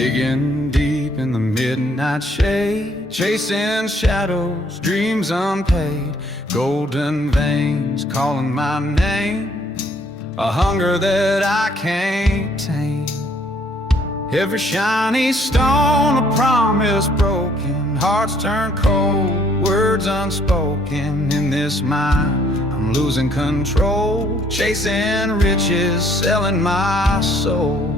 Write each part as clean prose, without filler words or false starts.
Digging deep in the midnight shade, chasing shadows, dreams unpaid, golden veins calling my name, a hunger that I can't tame. Every shiny stone, a promise broken, hearts turn cold, words unspoken. In this mind, I'm losing control, chasing riches, selling my soul.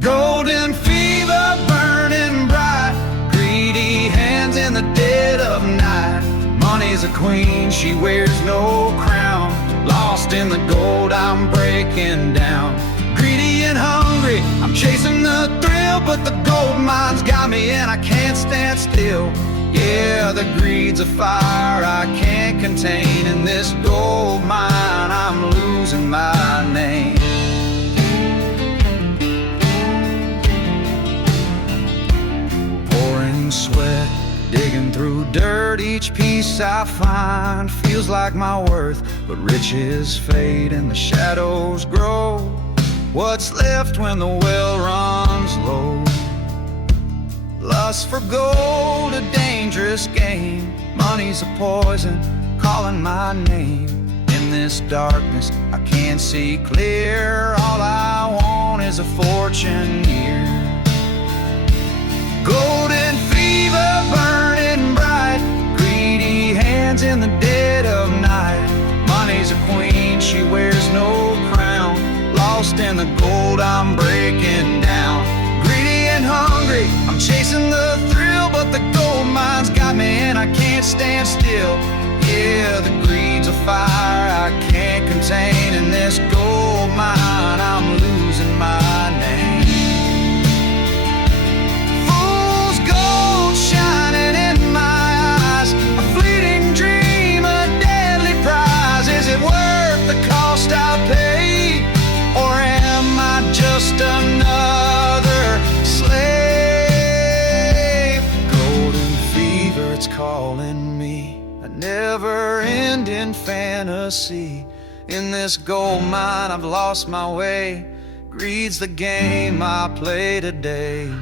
Golden fever burning bright, greedy hands in the dead of night. Money's a queen, she wears no crown, lost in the gold, I'm breaking down. Greedy and hungry, I'm chasing the thrill, but the gold mine's got me and I can't stand still. Yeah, the greed's a fire I can't contain. In this gold mine, I'm losing my name. Pouring sweat, digging through dirt, each piece I find feels like my worth. But riches fade and the shadows grow. What's left when the well runs low? Lust for gold, a dangerous game. Money's a poison, calling my name. In this darkness, I can't see clear. All I want is a fortune here. Golden fever burning bright, greedy hands in the dead of night. Money's a queen, she wears no crown, lost in the gold, I'm breaking down. Greedy and hungry, I'm chasing the thrill, but the gold mine's got me and I can't stand still. Yeah, the greed's a fire I can't contain. In this gold mine, I'm losing my name. Fool's gold shining in my eyes, a fleeting dream, a deadly prize. Is it worth the cost I pay, or am I just another slave? Golden fever, it's calling me, a never-ending fantasy. In this gold mine, I've lost my way. Greed's the game I play today.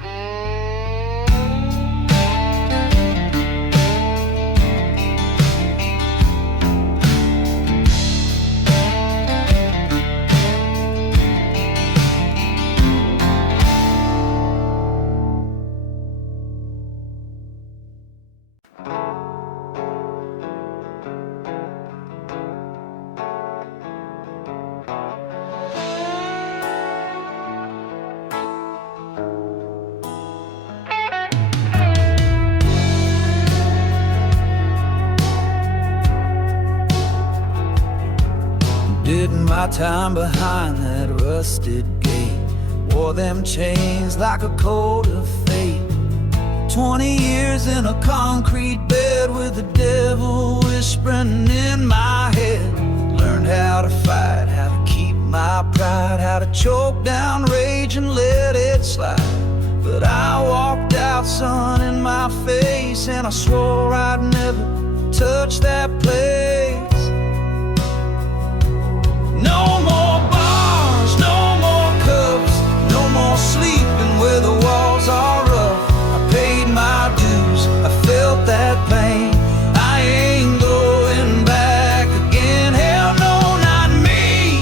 Did my time behind that rusted gate, wore them chains like a code of fate. 20 years in a concrete bed with the devil whispering in my head. Learned how to fight, how to keep my pride, how to choke down rage and let it slide. But I walked out, sun in my face, and I swore I'd never touch that place. No more bars, no more cups, no more sleeping where the walls are rough. I paid my dues, I felt that pain. I ain't going back again. Hell no, not me,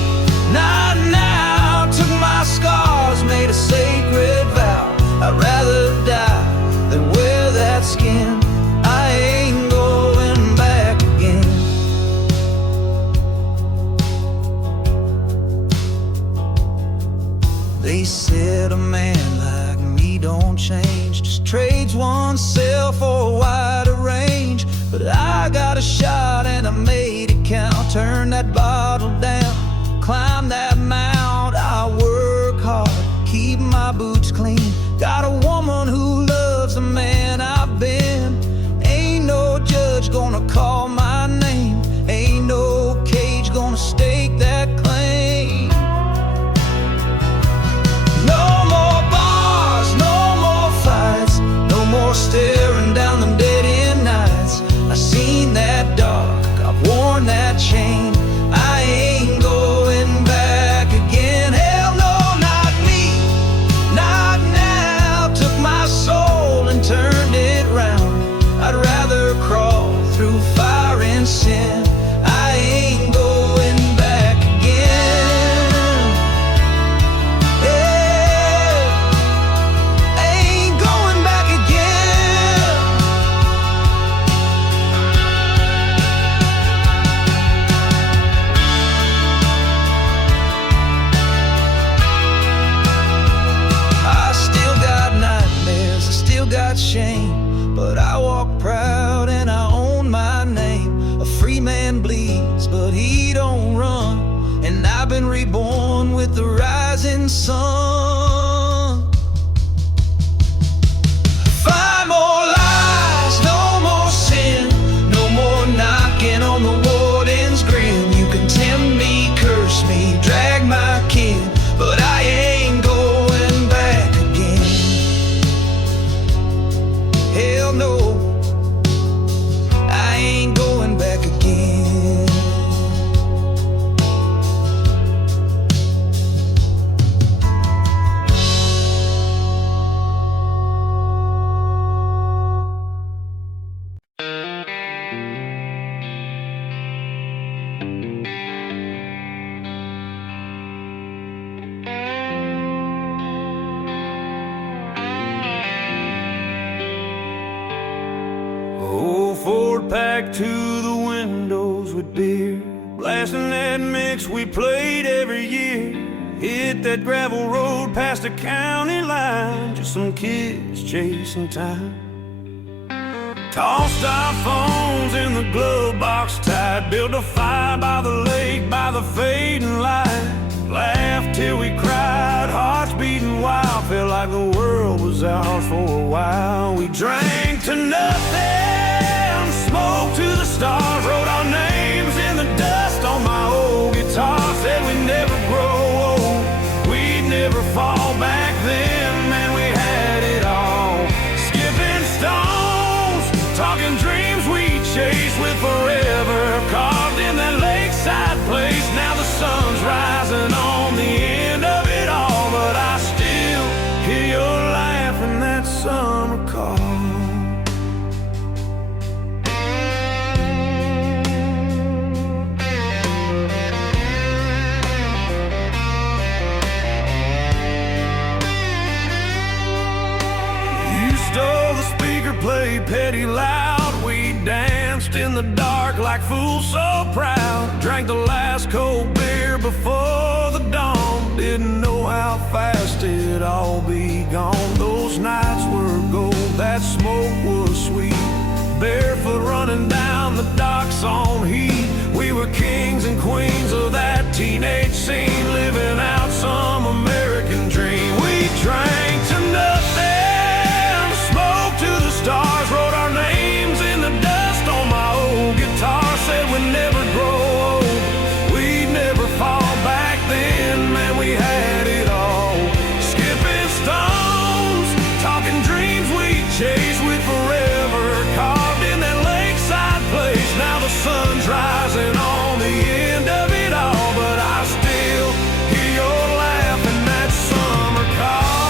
not now. Took my scars, made a sacred vow. I'd rather die than wear that skin. I ain't going back again. They said a man like me don't change, just trades oneself for a wider range. But I got a shot and I made it count. Turn that bottle down, climb that mount. I work hard, keep my boots clean. Got a woman who loves the man I've been. Ain't no judge gonna call my name, ain't no cage gonna stake that claim. Staring down them dead-end nights. I seen that dark, I've worn that chain. I ain't going back. got shame, but I walk proud and I own my name. A free man bleeds, but he don't run, and I've been reborn with the rising sun. 5 more lies, no more sin, no more knocking on the warden's grin. You can tempt me, curse me, drag my kin, but I ain't going back again. Hell no, I ain't going back again. Old Ford packed to the windows with beer, blasting that mix we played every year. Hit that gravel road past the county line, just some kids chasing time. Tossed our phones in the glove box tied, built a fire by the lake by the fading light. Laughed till we cried, hearts beating wild, felt like the world was ours for a while. We drank to nothing, smoked to the stars, wrote our names in the dust on my old guitar. Said we'd never grow old, we'd never fall. Back then, man, we had it all. Skipping stones, talking dreams we chased with forever carved in that lakeside place. Now the sun's rising on the end of it all, but I still hear your laugh in that summer call. Stole the speaker, played petty loud. We danced in the dark like fools so proud. Drank the last cold beer before the dawn. Didn't know how fast it'd all be gone. Those nights were gold, that smoke was sweet. Barefoot running down the docks on heat. We were kings and queens of that teenage scene, living out some American dream. We drank to nothing, to the stars, wrote our names in the dust on my old guitar. Said we'd never grow old, we'd never fall. Back then, man, we had it all. Skipping stones, talking dreams we chased with forever carved in that lakeside place. Now the sun's rising on the end of it all, but I still hear your laugh in that summer call.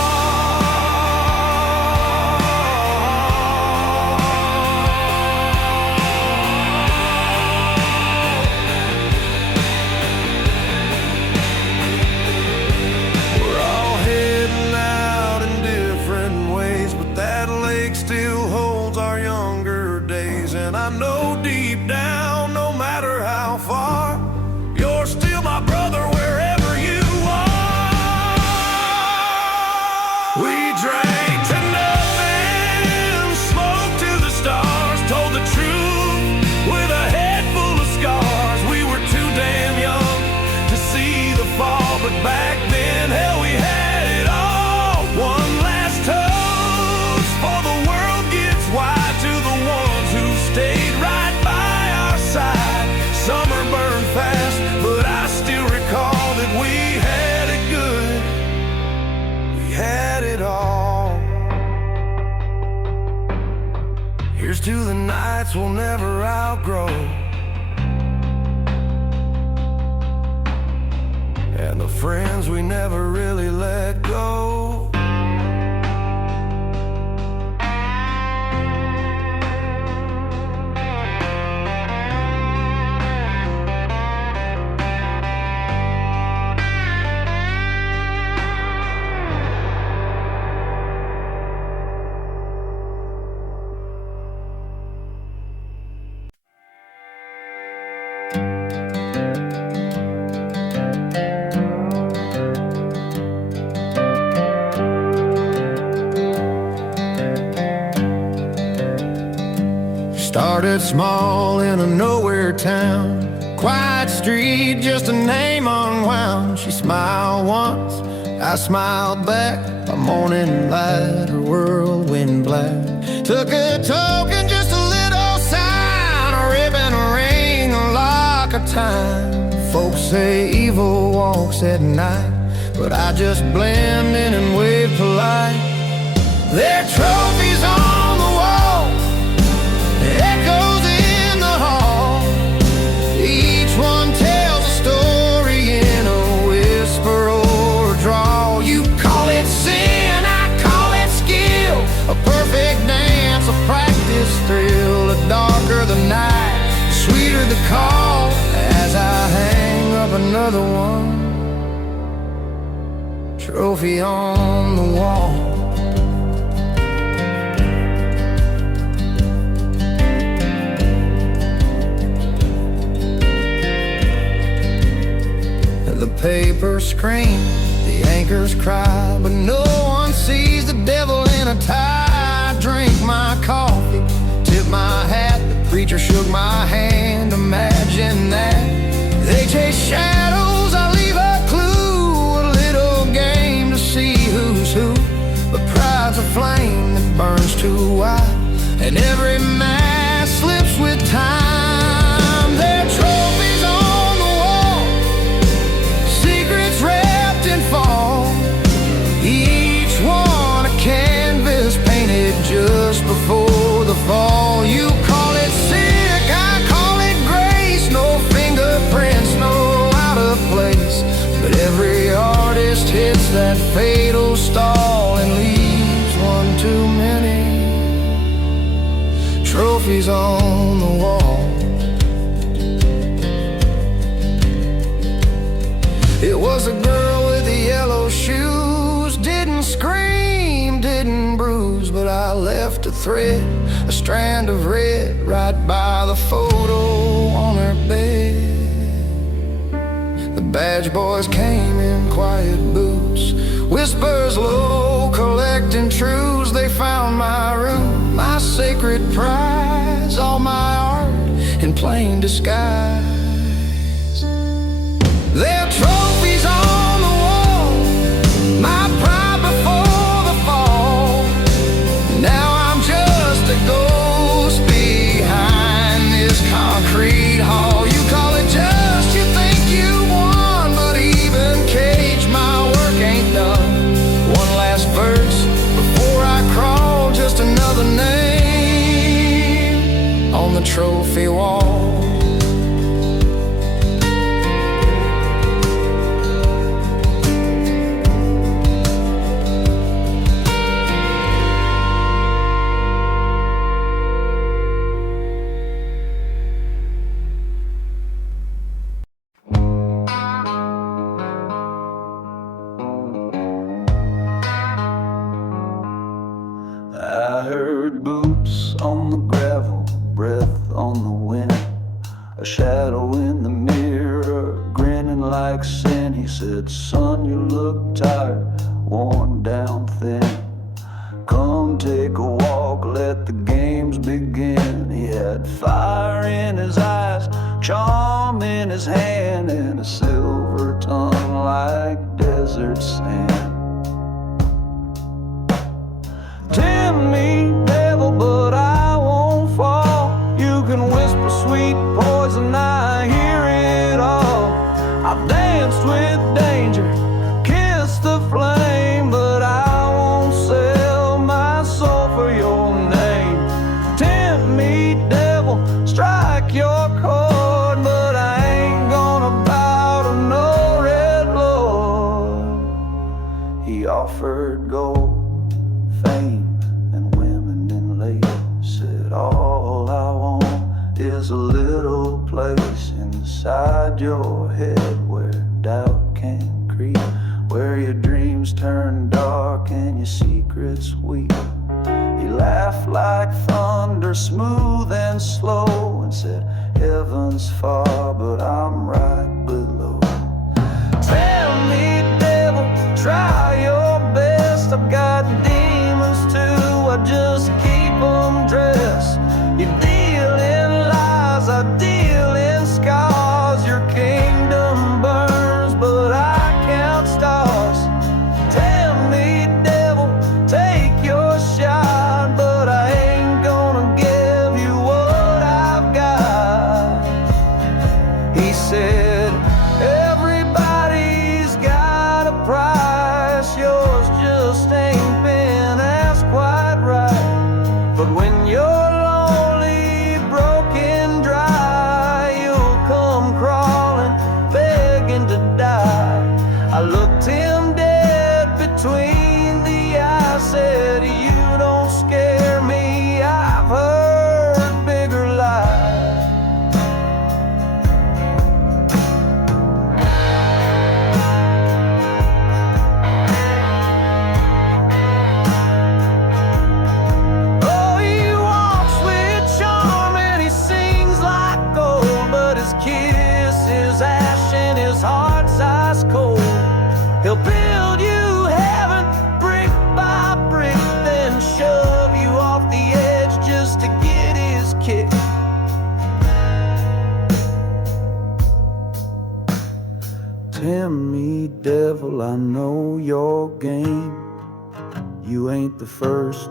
Still holds our younger days, and I know deep down, no matter how far, you're still my brother wherever you are. We drank to nothing, smoked to the stars, told the truth with a head full of scars. We were too damn young to see the fall, but back then, hell, we had it all. One last toast for the world gets wide, to the ones who stayed right by our side. Summer burned fast, but I still recall that we had it good, we had it all. Here's to the nights we'll never outgrow, and the friends we never really let go. Started small in a nowhere town, quiet street, just a name unwound. She smiled once, I smiled back. A morning light, her whirlwind black. Took a token, just a little sign, a ribbon, a ring, a lock of time. Folks say evil walks at night, but I just blend in and wave polite. There are trophies on the wall, echoes in the hall. Each one tells a story in a whisper or a drawl. You call it sin, I call it skill, a perfect dance, a practice thrill. The darker the night, the sweeter the call, as I hang up another one, trophy on the wall. The papers scream, the anchors cry, but no one sees the devil in a tie. I drink my coffee, tip my hat, the preacher shook my hand. Imagine that. They chase shadows, I leave a clue, a little game to see who's who. But pride's a flame that burns too wide, and every mask slips with time. There are trophies on the wall, secrets wrapped in fall. Each one a canvas painted just before the fall. You call it sick, I call it grace. No fingerprints, no out of place, but every artist hits that fatal stall and leaves one too many trophies on the wall. It was a girl with the yellow shoes, didn't scream, didn't bruise, but I left a thread, a strand of red, right by the photo on her bed. The badge boys came in quiet boots, whispers low, collecting truths. They found my room, my sacred prize, all my art in plain disguise. There are trophies on the wall, my pride before the fall. Now I'm just a ghost behind this concrete hall. You call it just, you think you won, but even cage my work ain't done. One last verse before I crawl, just another name on the trophy wall. I heard boots on the gravel, breath on the wind, a shadow in the mirror, grinning like sin. He said, son, you look tired, worn down thin. Come take a walk, let the games begin. He had fire in his eyes, charm in his hand, and a silver tongue like desert sand. Tempt me, devil, but I won't fall. You can whisper sweet poison, I hear it all. I've danced with danger, kissed the flame, but I won't sell my soul for your name. Tempt me, devil, strike your chord, but I ain't gonna bow to no red lord. He offered gold, fame, and women in lace. Said all I want is a little place inside your head where doubt can creep, where your dreams turn dark and your secrets weep. He laughed like thunder, smooth and slow, and said, heaven's far, but I'm right below. Tell me, devil, try your best. I've got demons too, I just keep them dressed. You deal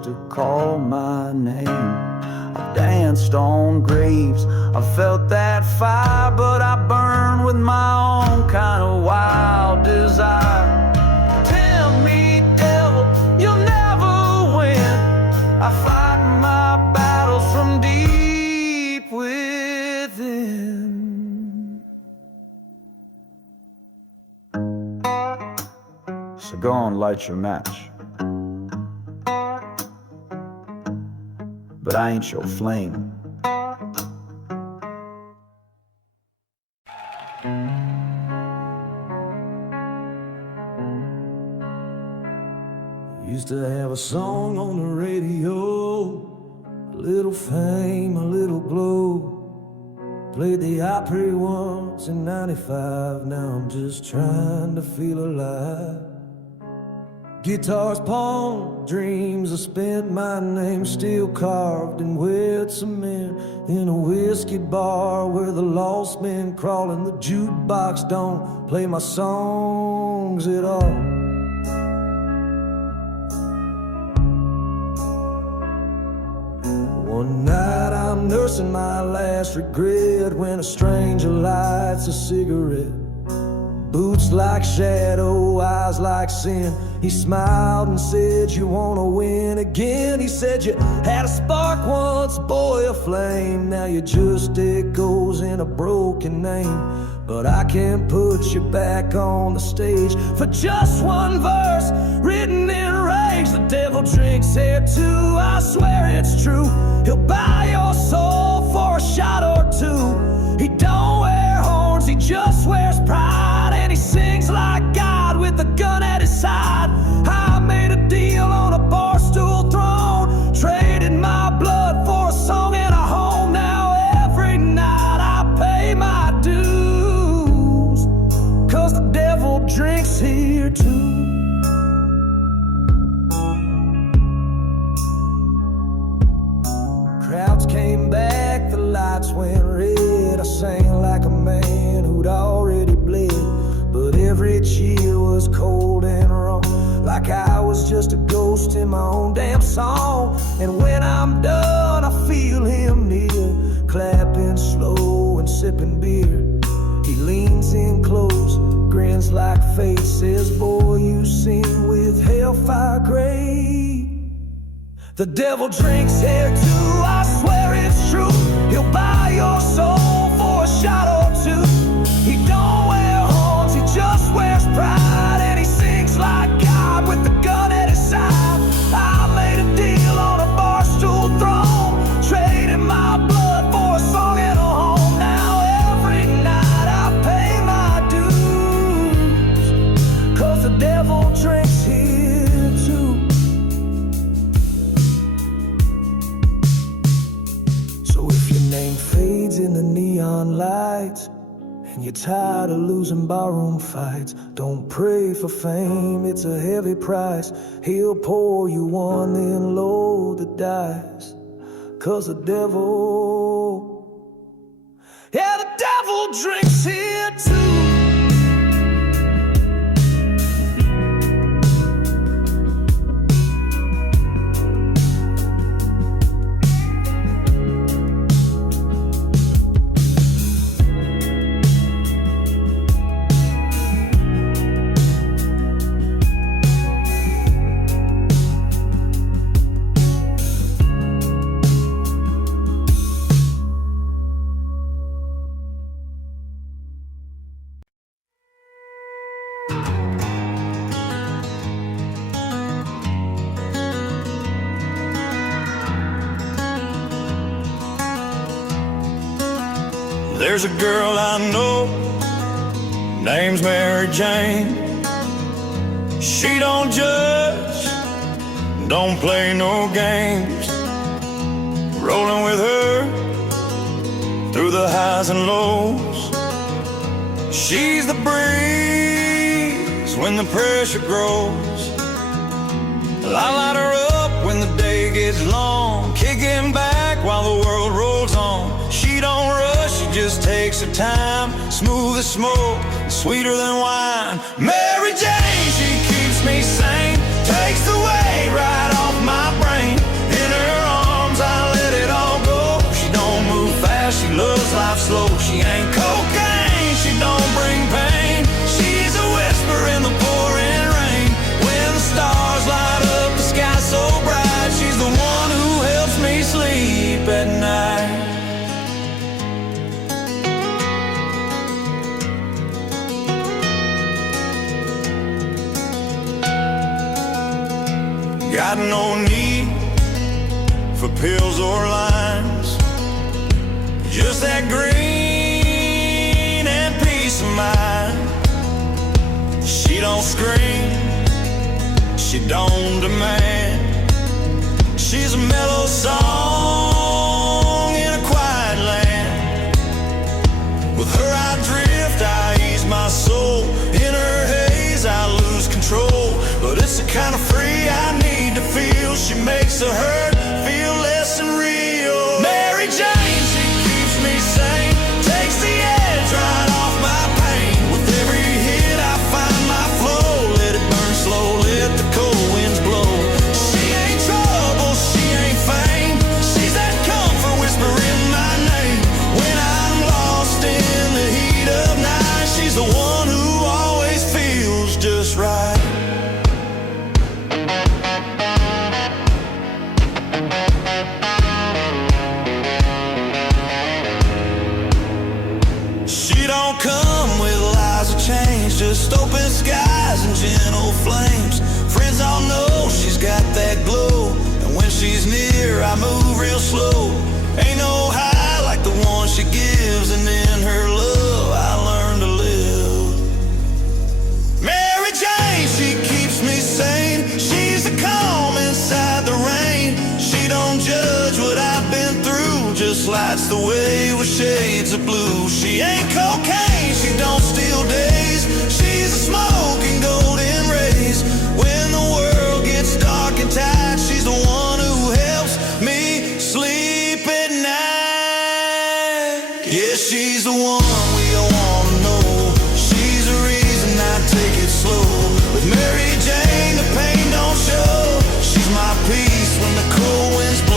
to call my name. I've danced on graves, I felt that fire, but I burned with my own kind of wild desire. Tempt me, devil, you'll never win. I fight my battles from deep within. So go and light your match, but I ain't your flame. Used to have a song on the radio, a little fame, a little glow. Played the Opry once in '95, now I'm just trying to feel alive. Guitars pawned, dreams are spent, my name still carved in wet cement. In a whiskey bar where the lost men crawling, the jukebox don't play my songs at all. One night I'm nursing my last regret when a stranger lights a cigarette. Boots like shadow, eyes like sin. He smiled and said, you wanna win again? He said, you had a spark once, boy, a flame. Now you're just echoes in a broken name. But I can't put you back on the stage for just one verse written in rage. The devil drinks here too, I swear it's true. He'll buy your soul for a shot or two. He don't wear horns, he just wears pride. And he sings like God with a gun at his side. I made a deal on a bar stool throne, traded my blood for a song and a home. Now every night I pay my dues, 'cause the devil drinks here too. Crowds came back, the lights went red. I sang like a man who'd already bled, but every cheer was cold and wrong, like I was just a ghost in my own damn song. And when I'm done, I feel him near, clapping slow and sipping beer. He leans in close, grins like fate, says, boy, you sing with hellfire great. The devil drinks here too, I swear it's true. He'll buy your soul for a shot or two. He don't wear horns, he just wears pride. And he sings like God with the gun at his side. I made a deal on a bar stool throne, trading my blood for a song and a home. Now every night I pay my dues, 'cause the devil drinks here too. So if your name fades in the neon lights and you're tired of losing barroom fights, don't pray for fame, it's a heavy price. He'll pour you one then load the dice, 'cause the devil, yeah, the devil drinks here too. There's a girl I know, name's Maryjane. She don't judge, don't play no games. Rolling with her through the highs and lows. She's the breeze when the pressure grows. I light her up when the day gets long, kicking back while the world rolls on. She don't rush, she just takes her time, smooth as smoke, sweeter than wine. Maryjane, she keeps me sane, takes the weight right off my brain. got no need for pills or lines, just that green and peace of mind. She don't scream, she don't demand. She's a mellow song in a quiet land. With her I drift, I ease my soul. In her haze I lose control. But it's the kind of free I need to feel. She makes the hurt feel less than real. Maryjane, she keeps me sane, takes the edge right off my pain. With every hit I find my flow. Let it burn slow, let the cold winds blow. She ain't trouble, she ain't fame. She's that comfort whisper in my name. When I'm lost in the heat of night, she's the one who always feels just right. She don't come with lies or change, just open skies and gentle flames. Friends all know she's got that glow, and when she's near I move real slow. Ain't no high like the one she gives, and in her love I learn to live. Maryjane, she keeps me sane. She's the calm inside the rain. She don't judge what I've been through, just lights the way with shades of blue. She ain't cocaine, she don't steal days. She's a smoking golden rays. When the world gets dark and tight, she's the one who helps me sleep at night. Yeah, she's the one we all wanna know. She's the reason I take it slow. With Maryjane, the pain don't show. She's my peace when the cold winds blow.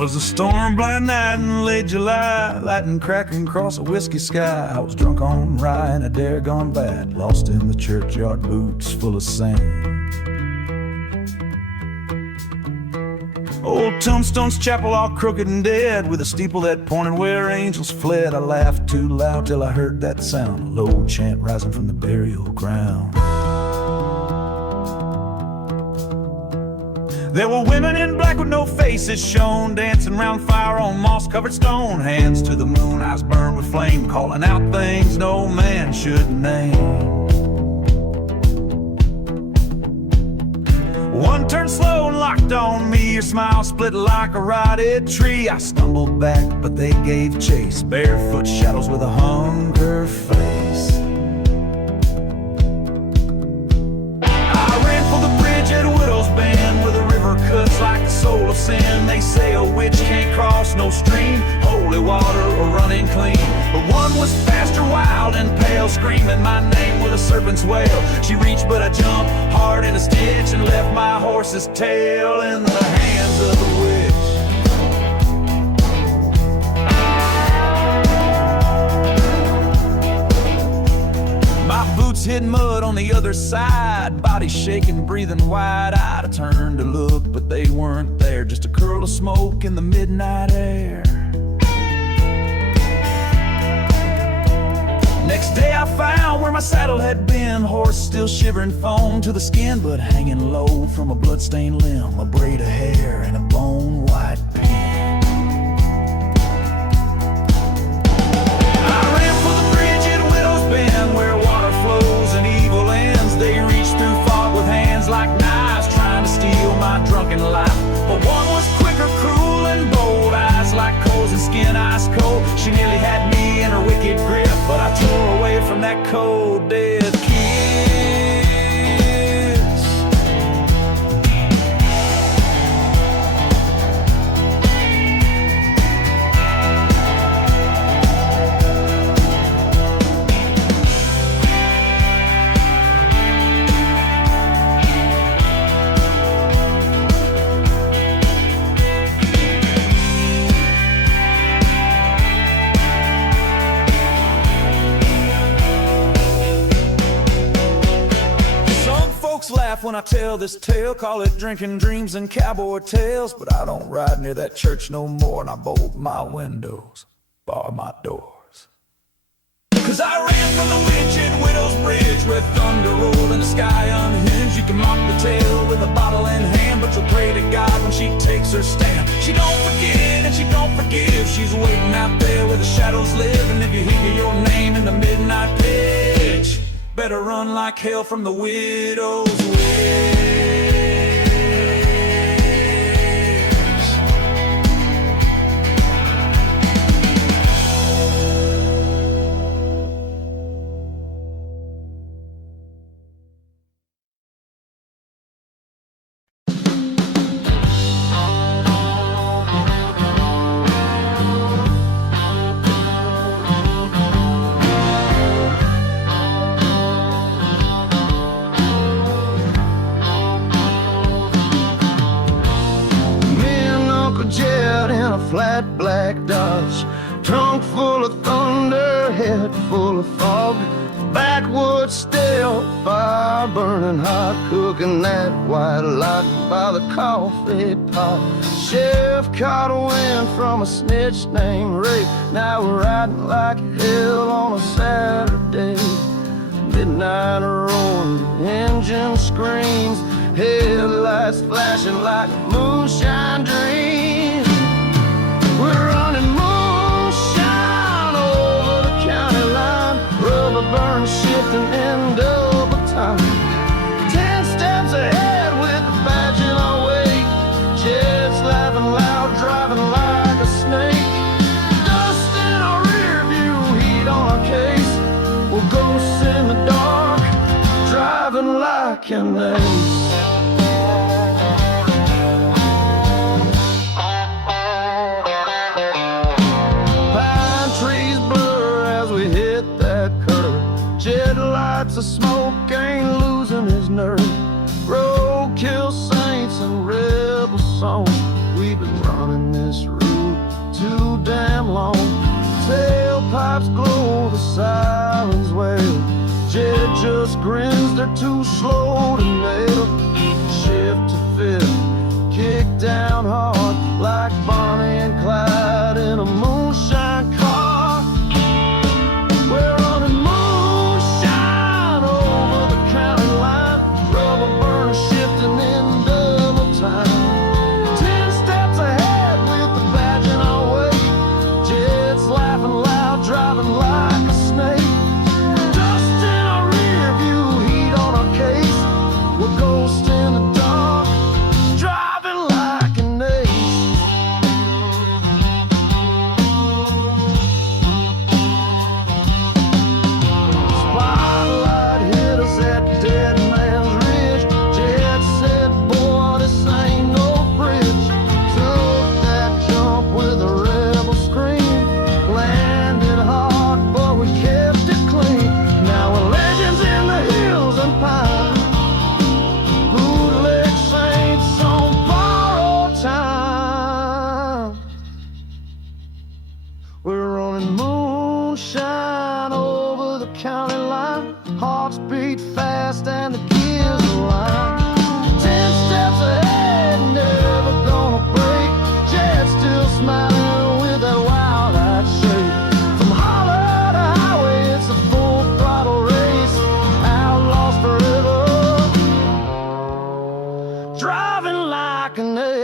Was a storm blind night in late July, lightning cracking across a whiskey sky. I was drunk on rye and a dare gone bad, lost in the churchyard, boots full of sand. Old Tombstone's chapel all crooked and dead, with a steeple that pointed where angels fled. I laughed too loud till I heard that sound, a low chant rising from the burial ground. There were women in black with no faces shown, dancing round fire on moss-covered stone. Hands to the moon, eyes burned with flame, calling out things no man should name. One turned slow and locked on me, her smile split like a rotted tree. I stumbled back, but they gave chase, barefoot shadows with a hunger face. I ran for the bridge at Widow's Bend, where the river cuts like the soul of sin. They say a witch can't cross no stream, holy water or running clean. But one was faster, wild and pale, screaming my name with a serpent's wail. She reached but I jumped hard in a stitch and left my horse's tail in the hands of the witch. My boots hit mud on the other side, body shaking, breathing wide-eyed. I turned to look, but they weren't there, just a curl of smoke in the midnight air. Next day I found where my saddle had been, horse still shivering foam to the skin, but hanging low from a bloodstained limb, a braid of hair and a bone-white pin. I ran for the bridge at Widow's Bend, where water flows and evil ends. They reached through fog with hands like knives, trying to steal my drunken life. But one was quicker, cruel and bold, eyes like coals and skin ice cold. She nearly had me in her wicked grip, but I tore away from that cold, dead kiss. when I tell this tale. Call it drinking dreams and cowboy tales. But I don't ride near that church no more, and I bolt my windows, bar my doors. 'Cause I ran from the witch at Widow's Bridge, where thunder rolled and the sky unhinged. You can mock the tale with a bottle in hand, but you'll pray to God when she takes her stand. She don't forget and she don't forgive. She's waiting out there where the shadows live. And if you hear your name in the midnight pitch, better run like hell from the widow's witch. Flat black Dodge, trunk full of thunder, head full of fog, backwoods still, fire burning hot, cooking that white light by the coffee pot. Chef caught a wind from a snitch named Ray. Now we're riding like hell on a Saturday. Midnight roaring, engine screams, headlights flashing like a moonshine dream. We're running moonshine over the county line, rubber burn shifting in double time. 10 steps ahead with the badge in our wake, jets laughing loud, driving like a snake. Dust in our rear view, heat on our case, we'll ghosts in the dark, driving like an ace. The smoke ain't losing his nerve. Roadkill saints and rebel songs. We've been running this route too damn long. Tailpipes glow, the sirens wail. Jet just grins, they're too slow to nail. Shift to fifth, kick down hard like Bonnie and Clyde in a moonshine car. We're running shifting in double time. 10 steps ahead with the badge in our way, jets laughing loud, driving like a snake. Dust in our rear view, heat on our case, we're ghosts in the dark, driving like an ace. Spotlight hit us at Dead Man's Ridge. Said, boy, this ain't no bridge. Took that jump with a rebel scream. Landed hard, but we kept it clean. Now we're legends in the hills and pine. Bootleg saints on borrowed time. We're running moonshine over the county line. Hearts beat fast and the gears align. 10 steps ahead, never gonna break. Jet still smiling with that wild-eyed shake. From holler to highway, it's a full throttle race. Outlaws forever, driving like an ace.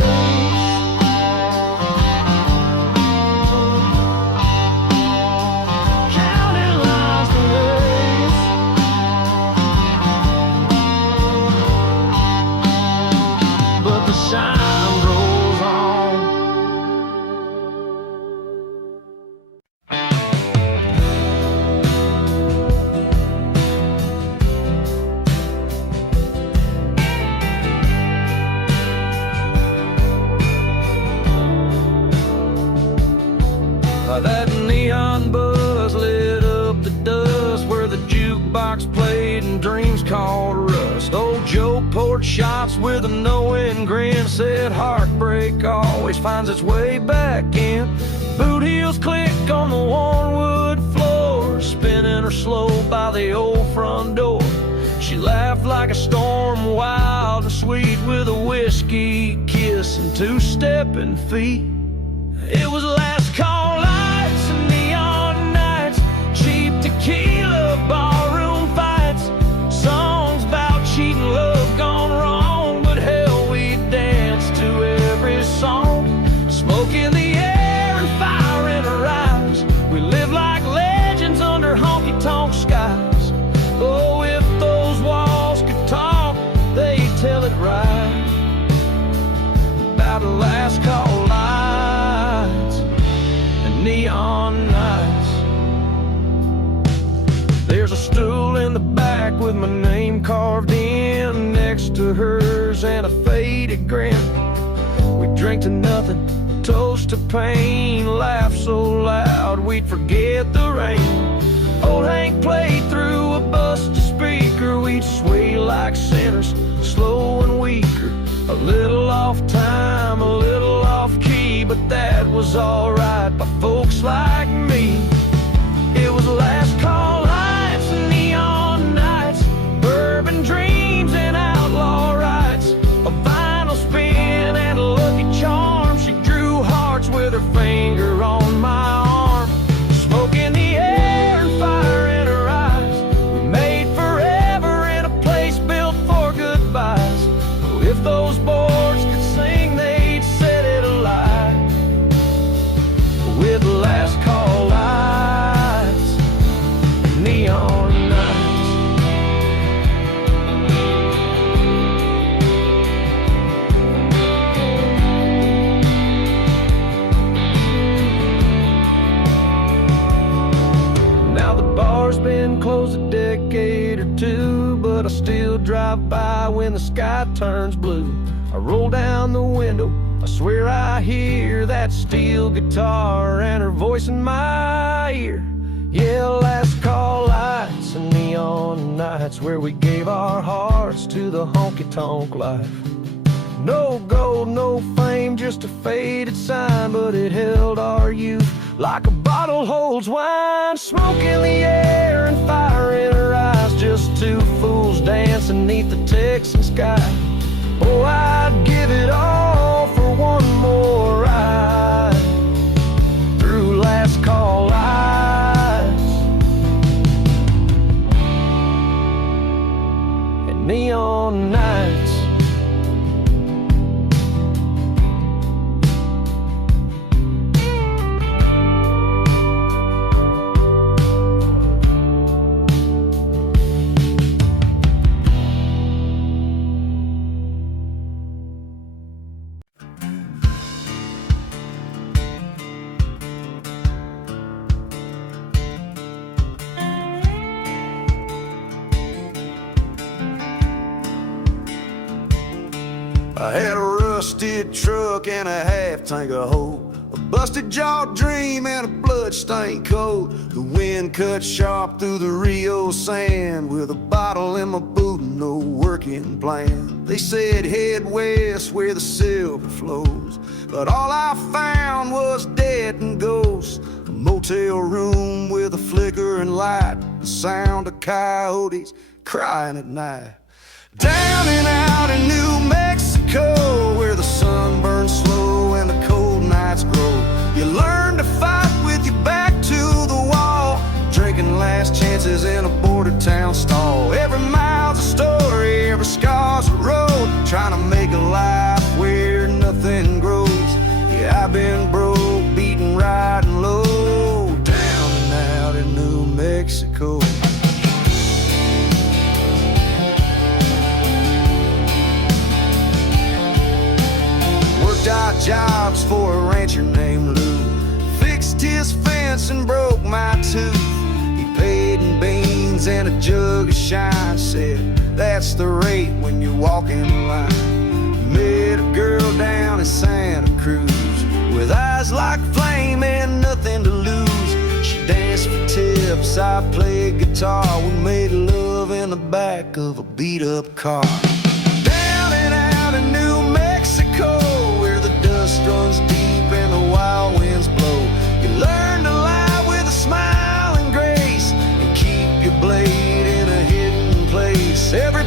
County lines the ace. But the shine rolls on. That neon buzz lit up the dust where the jukebox played and dreams called rust. Old Joe poured shots with a knowing grin, said heartbreak always finds its way back in. Boot heels click on the worn wood floor, spinning her slow by the old front door. She laughed like a storm, wild and sweet, with a whiskey kiss and two-stepping feet. It was last call lights and neon nights, cheap tequila, barroom fights, songs about cheating, love gone wrong, but hell, we danced to every song. Smoke in the air and fire in our eyes, we lived like legends under honky-tonk skies. Oh, if those walls could talk, they'd tell it right about the last call lights and neon nights. There's a stool in the back with my name carved in, next to hers and a faded grin. We drink to nothing, toast to pain, laugh so loud we'd forget the rain. Old Hank played through a busted speaker, we'd sway like sinners, slow and weaker. A little off time, a little off key, but that was alright by folks like me. It was last call lights and neon nights, bourbon dreams and outlaw rights, a vinyl spin and a lucky charm. She drew hearts with her finger on my arm. Smoke in the air and fire in her eyes, we made forever in a place built for goodbyes. Oh, if those boards could sing, they'd set it alight with last call lights and neon nights. Now the bar's been closed a decade or two, but I still drive by when the sky turns blue. I roll down the window, I swear I hear that steel guitar and her voice in my ear. Yeah, last call lights and neon nights, where we gave our hearts to the honky-tonk life. No gold, no fame, just a faded sign, but it held our youth like a bottle holds wine. Smoke in the air and fire in her eyes, just two fools dancing neath the Texan sky. Oh, I'd give it all for one more ride through last call lights and neon nights. I had a rusted truck and a half tank of hope, a busted jaw dream and a blood-stained coat. The wind cut sharp through the Rio sand, with a bottle in my boot and no working plan. They said head west where the silver flows, but all I found was dead and ghosts. A motel room with a flickering light, the sound of coyotes crying at night. Down and out in New Mexico, where the sun burns slow and the cold nights grow, you learn to fight with your back to the wall, drinking last chances in a border town stall. Every mile's a story, every scar's a road, trying to make a life where nothing grows. Yeah, I've been broke, beaten, riding low, down and out in New Mexico. Odd jobs for a rancher named Lou, fixed his fence and broke my tooth. He paid in beans and a jug of shine, said that's the rate when you walk in line. Met a girl down in Santa Cruz with eyes like flame and nothing to lose. She danced for tips, I played guitar, we made love in the back of a beat-up car. Down and out in New Mexico, dust runs deep and the wild winds blow. You learn to lie with a smile and grace, and keep your blade in a hidden place. Every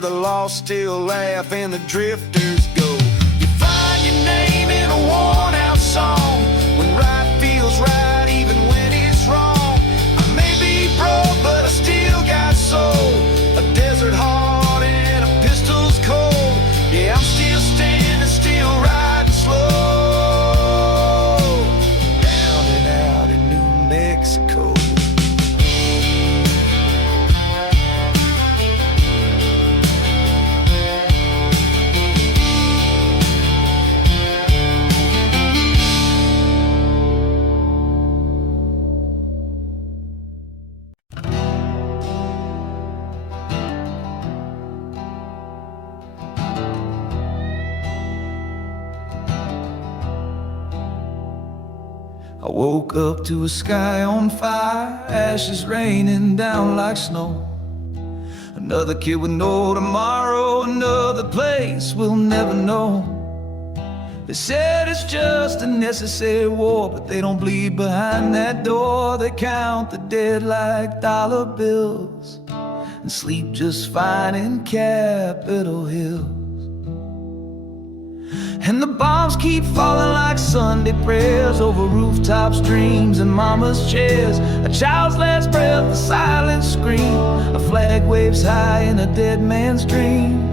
where the lost still laugh and the drifters go. You find your name in a worn out song, when right feels right even when it's wrong. I may be broke but I still got soul, a desert heart and a pistol's cold. Yeah, I'm still standing, still riding slow, down and out in New Mexico. I woke up to a sky on fire, ashes raining down like snow. Another kid with no tomorrow, another place we'll never know. They said it's just a necessary war, but they don't bleed behind that door. They count the dead like dollar bills and sleep just fine in Capitol Hill. And the bombs keep falling like Sunday prayers over rooftops, dreams, and mama's chairs. A child's last breath, a silent scream, a flag waves high in a dead man's dream.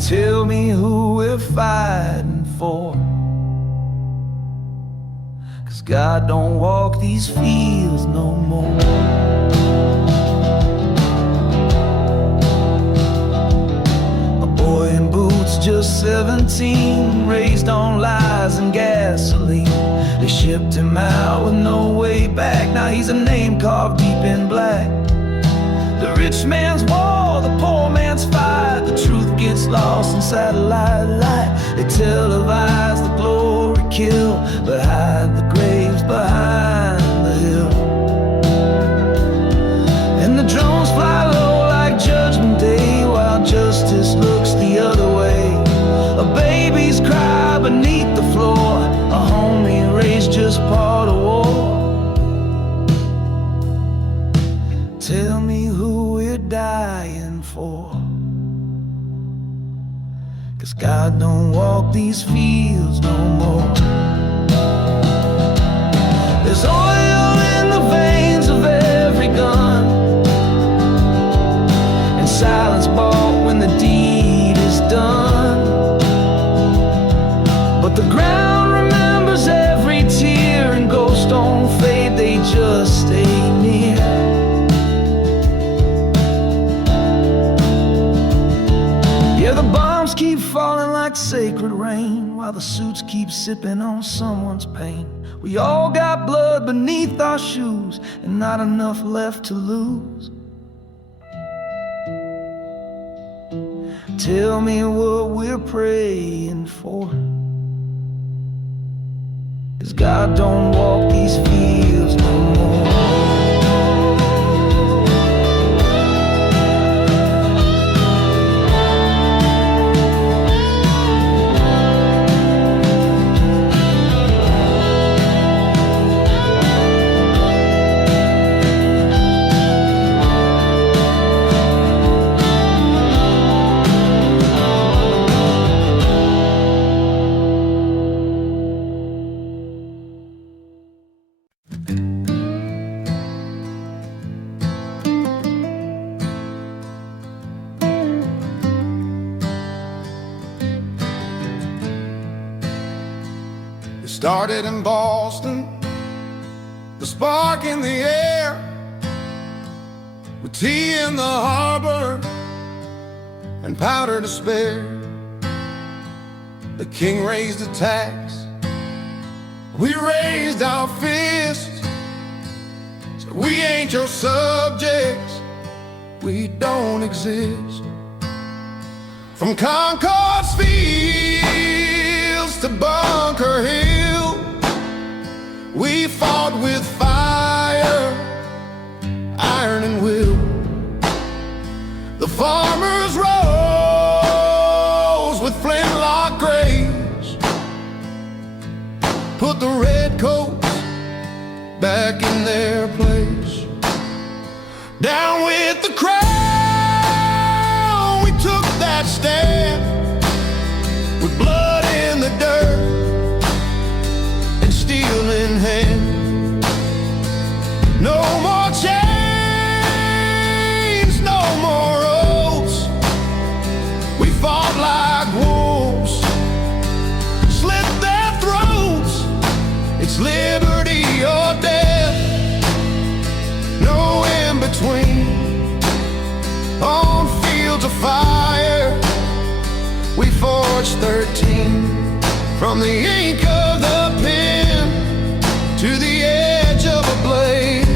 Tell me who we're fighting for, 'cause God don't walk these fields no more. Just 17, raised on lies and gasoline. They shipped him out with no way back. Now he's a name carved deep in black. The rich man's war, the poor man's fight. The truth gets lost in satellite light. They televise the glory kill, but hide the graves behind the hill. And the drones fly low like Judgment Day, while justice looks the other way. A baby's cry beneath the floor, a homie raised just part of war. Tell me who we're dying for, 'cause God don't walk these fields no more. There's oil in the veins of every gun, and silence bought when the deed is done. But the ground remembers every tear, and ghosts don't fade, they just stay near. Yeah, the bombs keep falling like sacred rain, while the suits keep sipping on someone's pain. We all got blood beneath our shoes, and not enough left to lose. Tell me what we're praying for, 'cause God don't walk these fields no more. Started in Boston, the spark in the air, with tea in the harbor and powder to spare. The king raised a tax, we raised our fists. So we ain't your subjects, we don't exist. From Concord's fields to Bunker Hill, we fought with fire, iron and will. The farmers rose with flintlock graves, put the redcoats back in their place. Down with the crowd, I'd stand with blood in the dirt and steel in hand. No more chains, no more ropes. We fought like wolves, slit their throats. It's liberty or death, no in between. On fields of fire, we forged 13. From the ink of the pen to the edge of a blade,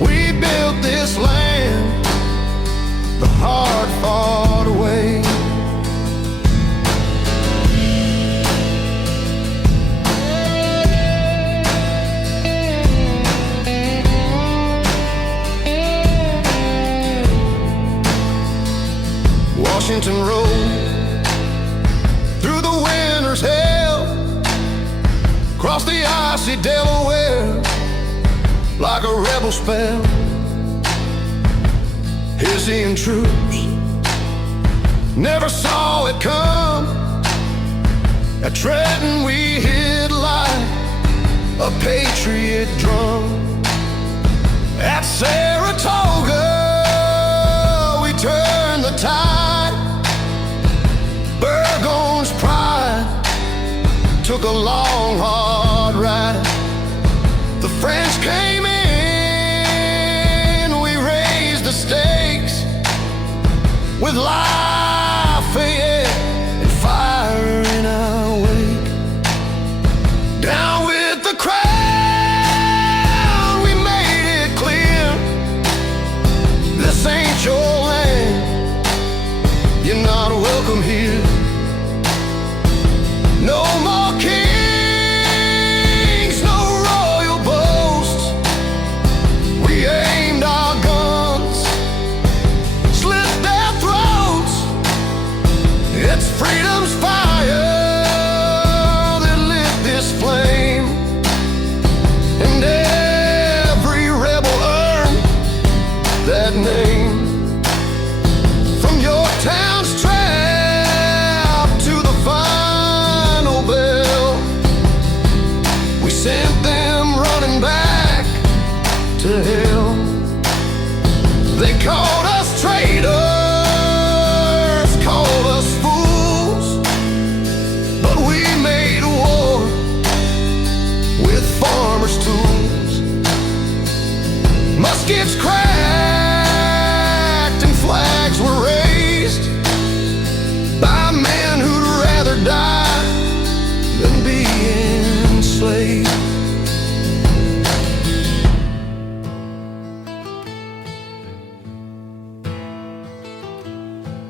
we built this land the hard-fought way. Washington Road, through the winter's hell, across the icy Delaware, like a rebel spell. Hessian troops never saw it come. At Trenton we hid like a patriot drum. At Saratoga we turned the tide. Burgoyne's pride took a long, hard ride. The French came in, we raised the stakes with Lafayette and fire in our wake. Down with the crown, we made it clear, this ain't your land, you're not welcome here. No more kings, no royal boasts. We aimed our guns, slit their throats. It's freedom's fire that lit this flame, and every rebel earned that name. From Yorktown's trap to the final bell, we sent them running back to hell. They called us traitors, called us fools, but we made war with farmers' tools. Muskets cracked and flags were raised by men who'd rather die than be enslaved.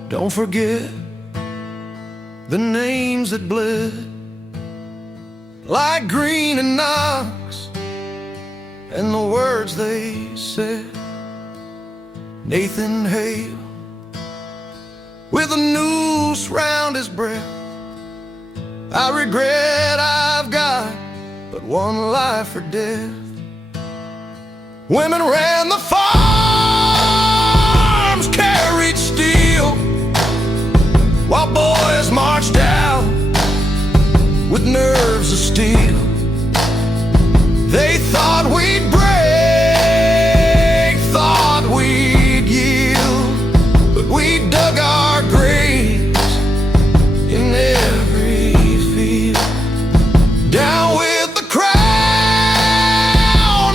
Don't forget the names that bled like Green and Knox, and the words they said. Nathan Hale with a noose round his breath. I regret I've got but one life for death. Women ran the farms, carried steel, while boys marched out with nerves of steel. They thought we'd break, thought we'd yield, but we dug our graves in every field. Down with the crown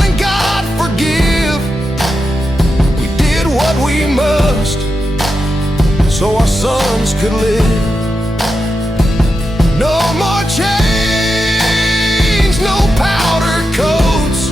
and God forgive, we did what we must so our sons could live. No more chains, no powder coats.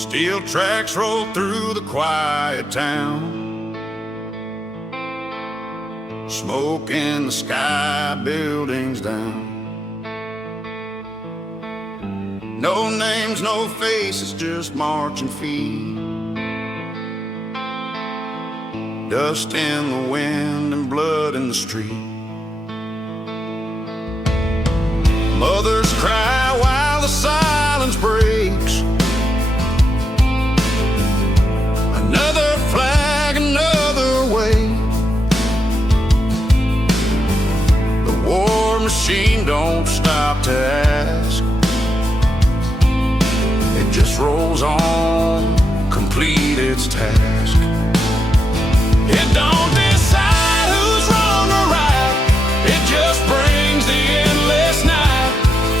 Steel tracks roll through the quiet town. Smoke in the sky, buildings down. No names, no faces, just marching feet. Dust in the wind and blood in the street. Mothers cry while the silence breaks. Another flag, another way. The war machine don't stop to ask. It just rolls on, complete its task. It don't decide who's wrong or right. It just brings the endless night.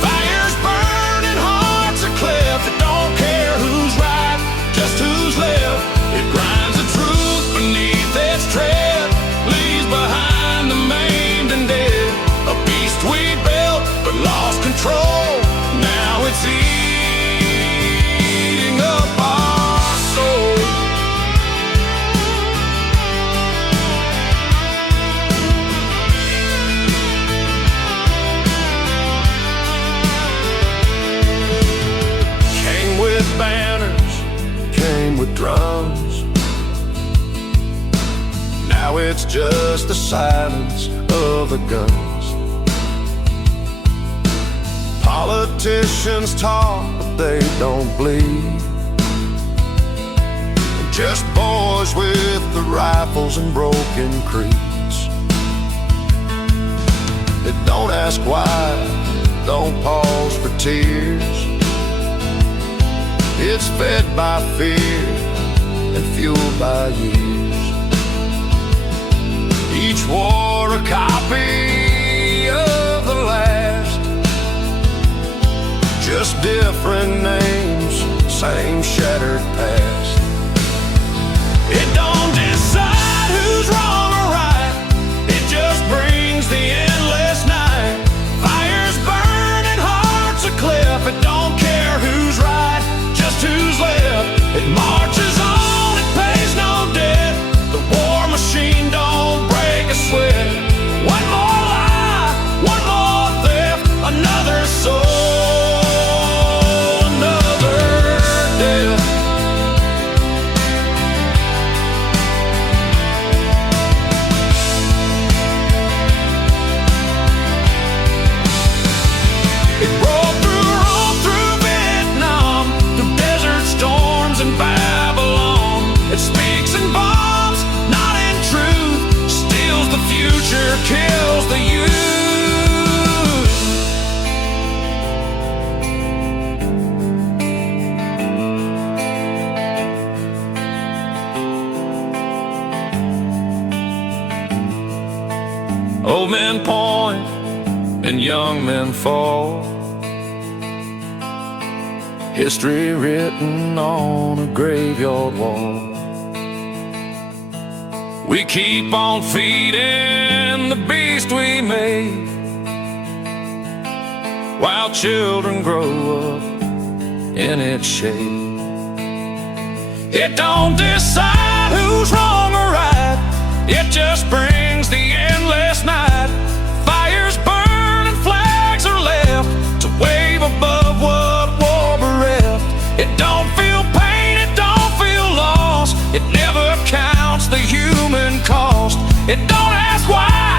Fires burning, hearts are cleft. It don't care who's right, just who's left. It grinds the truth beneath its tread, leaves behind the maimed and dead. A beast we built but lost control. Now it's eating up our soul. Came with banners, came with drums. Now it's just the silence of the guns. Politicians talk, but they don't bleed. They're just boys with the rifles and broken creeds. They don't ask why, don't pause for tears. It's fed by fear and fueled by years. Each war a copy of the last. Just different names, same shattered past. It don't decide who's wrong or right. It just brings the endless night. Fires burning, hearts are cleft. It don't care who's right, just who's left. It marches on, it pays no debt. The war machine don't break a sweat. One more lie, one more theft, another soul, another death. It rolled through Vietnam, through desert storms and Babylon. It speaks in bombs, not in truth. Steals the future, kills the youth. Old men point and young men fall. History written on a graveyard wall. We keep on feeding the beast we made, while children grow up in its shade. It don't decide who's wrong or right. It just brings the endless night. Fires burn and flags are left to wave above what war bereft. It don't feel pain, it don't feel loss. It never counts the human cost. It don't ask why,